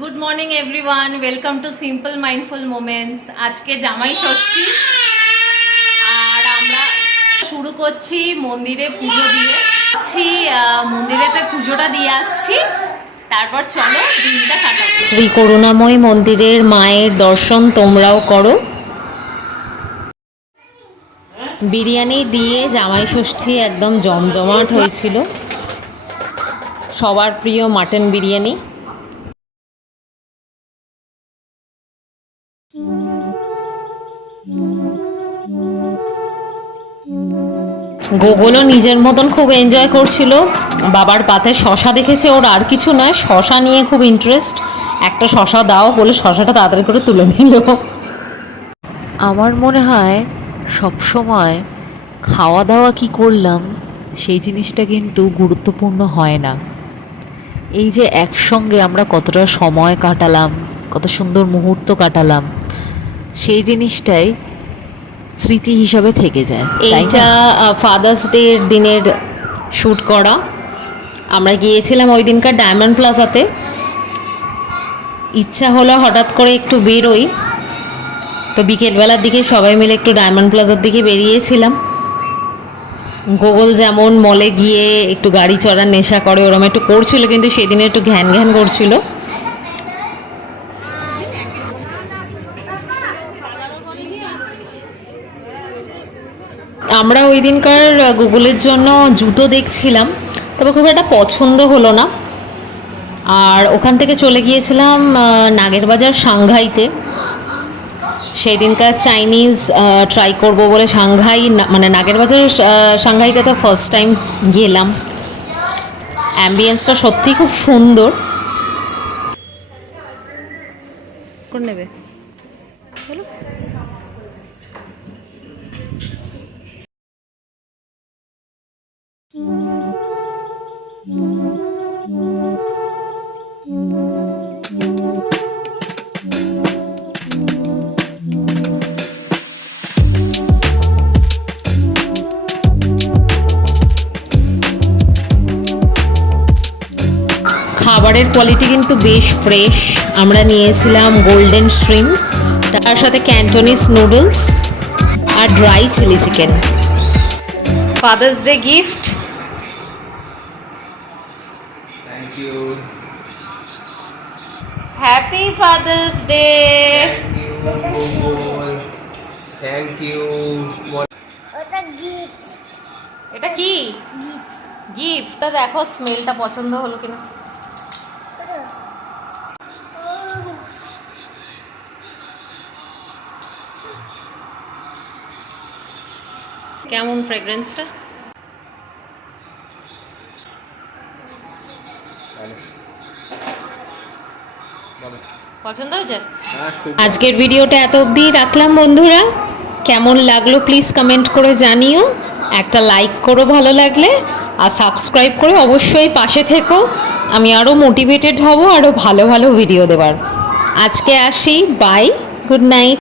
Good morning everyone, welcome to simple mindful moments. আজকে জামাই ষষ্ঠী আর আমরা শুরু করছি মন্দিরে পুজো দিয়ে। মন্দিরেতে পুজোটা দিয়ে আসছি, তারপর চলো দিনটা কাটাবো। শ্রী করুণাময় মন্দিরের মায়ের দর্শন তোমরাও করো। বিরিয়ানি দিয়ে জামাই ষষ্ঠী একদম জমজমাট হয়েছিল। সবার প্রিয় মাটন বিরিয়ানি। গোগলও নিজের মতন খুব এনজয় করছিল। বাবার পাতে শশা দেখেছে, ওর আর কিছু নয়, শশা নিয়ে খুব ইন্টারেস্ট। একটা শশা দাও বলে শশাটা তাড়াতাড়ি করে তুলে নিল। আমার মনে হয় সবসময় খাওয়া দাওয়া কি করলাম সেই জিনিসটা কিন্তু গুরুত্বপূর্ণ হয় না। এই যে একসঙ্গে আমরা কতটা সময় কাটালাম, কত সুন্দর মুহূর্ত কাটালাম, সেই জিনিসটাই স্মৃতি হিসাবে থেকে যায়। এইটা ফাদার্স ডের দিনের শ্যুট করা। আমরা গিয়েছিলাম ওই দিনকার ডায়মন্ড প্লাজাতে। ইচ্ছা হলো হঠাৎ করে একটু বেরোই, তো বিকেলবেলার দিকে সবাই মিলে একটু ডায়মন্ড প্লাজার দিকে বেরিয়েছিলাম। গোগল যেমন মলে গিয়ে একটু গাড়ি চড়ার নেশা করে, ওরম একটু করছিল, কিন্তু সেদিনে একটু ঘ্যান ঘ্যান করছিল। আমরা ওই দিনকার গুগলের জন্য জুতো দেখছিলাম, তবে খুব একটা পছন্দ হলো না। আর ওখান থেকে চলে গিয়েছিলাম নাগেরবাজার সাংঘাইতে। সেই দিনকার চাইনিজ ট্রাই করব বলে সাংঘাই, মানে নাগেরবাজার সাংঘাইতে তো ফার্স্ট টাইম গেলাম। অ্যাম্বিয়েন্সটা সত্যি খুব সুন্দর। কোন নেবে চলো। খাবারের কোয়ালিটি কিন্তু বেশ ফ্রেশ। আমরা নিয়েছিলাম গোল্ডেন শ্রিম, তার সাথে ক্যান্টোনিজ নুডলস আর dry chilli chicken. Father's day gift. Thank you. Happy father's day. Thank you, Google. Thank you. এটা কি গিফটটা? দেখো স্মেলটা পছন্দ হলো কিনা। কেমন ফ্রেগ্রেন্সটা? পছন্দ হয়েছে? আজকের ভিডিওটা এত অবধি রাখলাম বন্ধুরা। কেমন লাগলো প্লিজ কমেন্ট করে জানিও। একটা লাইক করো ভালো লাগলে, আর সাবস্ক্রাইব করে অবশ্যই পাশে থেকো। আমি আরও মোটিভেটেড হব আরও ভালো ভালো ভিডিও দেবার। আজকে আসি, বাই, গুড নাইট।